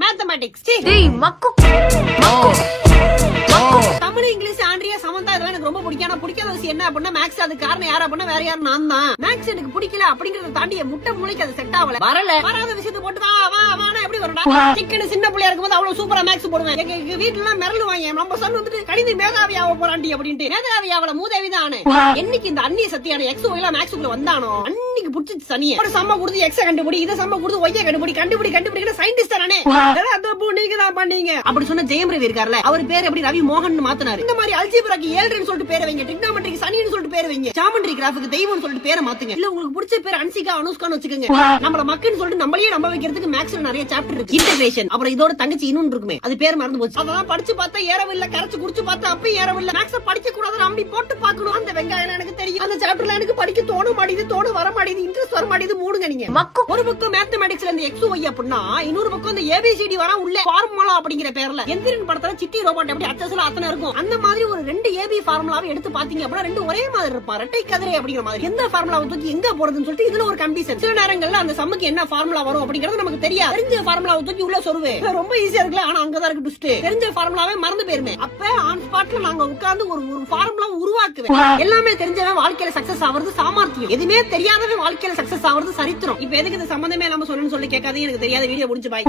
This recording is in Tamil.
Mathematics Tamil English Andrea Samantha இதெல்லாம் எனக்கு ரொம்ப பிடிக்கும். பிடிக்காத விஷயம் என்ன அப்படின்னா மேக்ஸ். அது காரணம் யாரு அப்படின்னா வேற யாரும் நான் தான். மேக்ஸ் எனக்கு பிடிக்கல அப்படிங்கறத தாண்டி முட்டை மூளைக்கு அது செட் ஆகல. வராத விஷயத்தை போட்டு எப்படி வரும்டா. சிக்கன் சின்ன பிள்ளையா இருக்கும்போது அவ்வளவு சூப்பரா மேக்ஸ் போடுவேன். எங்க வீட்டுல எல்லாம் மிரளு வாங்க நம்ம சொன்ன வந்துட்டு கணித மேதாவி ஆக போறாண்டி அப்படின்ட்டு. மேதாவி ஆவல மூதேவி தான். என்னைக்கு இந்த அந்நிய சத்தியான எக்ஸ் ஒய்லாம் மேக்ஸ்க்குள்ள வந்தானோ அன்னைக்கு புடிச்சு சனியை ஒரு சம்ம கொடுத்து எக்ஸ கண்டுபிடி, இதை சம்ம கொடுத்து ஒய்ய கண்டுபிடி சயின்டிஸ்ட் தானே நீங்க தான் பண்ணீங்க அப்படி சொன்ன ஜெயம் ரவி இருக்காருல்ல, அவர் பேர் எப்படி ரவி மோகன் மாத்தினாரு. இந்த மாதிரி அல்ஜிப்ராக்கு ஏழ்றன்னு சொல்லிட்டு பேரை வைங்க, டிக்னாமெட்ரிக்கு சனின்னு சொல்லிட்டு பேரை வைங்க, ஜாமெட்ரி கிராஃபுக்கு தெய்வம்னு சொல்லிட்டு பேரை மாத்துங்க. இல்ல உங்களுக்கு பிடிச்ச பேர் அன்சிகா அனுஷ்கான்னு வச்சுக்கோங்க. நம்மள மக்கள்னு சொல்லிட்டு நம்மளையே நம்ப வைக்கிறதுக்கு மேக்ஸ்ல நிறைய சாப்டர் இருக்கு. இன்டகிரேஷன் அப்புறம் இதோட தங்கச்சி இன்னொன்னு இருக்குமே, அது பேர் மறந்து போச்சு. அதெல்லாம் படிச்சு பார்த்தா ஏறவில்லை, கரைச்சு குடிச்சு பார்த்தா அப்பயும் ஏறவில்லை. மேக்ஸ் படிக்க கூடாது, நம்பி போட்டு பார்க்கணும். அந்த வெங்காயம் எனக்கு தெரியும், அந்த சாப்டர்ல எனக்கு படிக்க தோண வர மாட்டேது, இன்ட்ரெஸ்ட் வர மாட்டேது. மூடுங்க நீங்க. ஒரு பக்கம் மேத்தமேட்டிக்ஸ்ல இந்த எக்ஸ் ஒய் அப்படின்னா, இன்னொரு பக்கம் இந்த ஏபிசிடி வர உள்ள ஃபார்முலா அப்படிங்கிற பேர்ல எந்திரன் படத்துல சிட்டி ரோபோட் எப்படி அச்சஸ்ல அத்தனை இருக்கும். அந்த மாதிரி ஒரு ரெண்டு ஏபி ஃபார்முலாவை எடுத்து பாத்தீங்க அப்படின்னா ரெண்டு ஒரே மாதிரி இருப்பா. ரெட்டை கதிரை அப்படிங்கிற மாதிரி எந்த ஃபார்முலாவை தூக்கி எங்க போறதுன்னு சொல்லிட்டு இதுல ஒரு கன்ஃபியூஷன். சில நேரங்கள்ல அந்த சம்முக்கு என்ன ஃபார்முலா வரும் அப்படிங்கிறது நமக்கு தெரியாது. தெரிஞ்ச ஃபார்முலாவை தூக்கி உள்ள சொருவே ரொம்ப ஈஸியா இருக்குல்ல, ஆனா அங்கதான் இருக்கு ட்விஸ்ட். தெரிஞ்ச ஃபார்முலாவே மறந்து போயிருமே. அப்ப ஆன் ஸ்பாட்ல நாங்க உட்கார்ந்து ஒரு ஃபார்முலா உருவாக்குவேன். எல்லாமே தெரிஞ்சவன் வாழ்க்கையில சக்சஸ் ஆவறது சாமர்த்தியம், எதுவுமே தெரியாதவன் வாழ்க்கையில சக்சஸ் ஆவறது சரித்திரம். இப்ப எதுக்கு இந்த சம்பந்தமே இல்லாம சொல்லணும்னு சொல்லி கேட்காதீங்க, எனக்கு தெரியாத. வீடியோ முடிஞ்சு பாய்.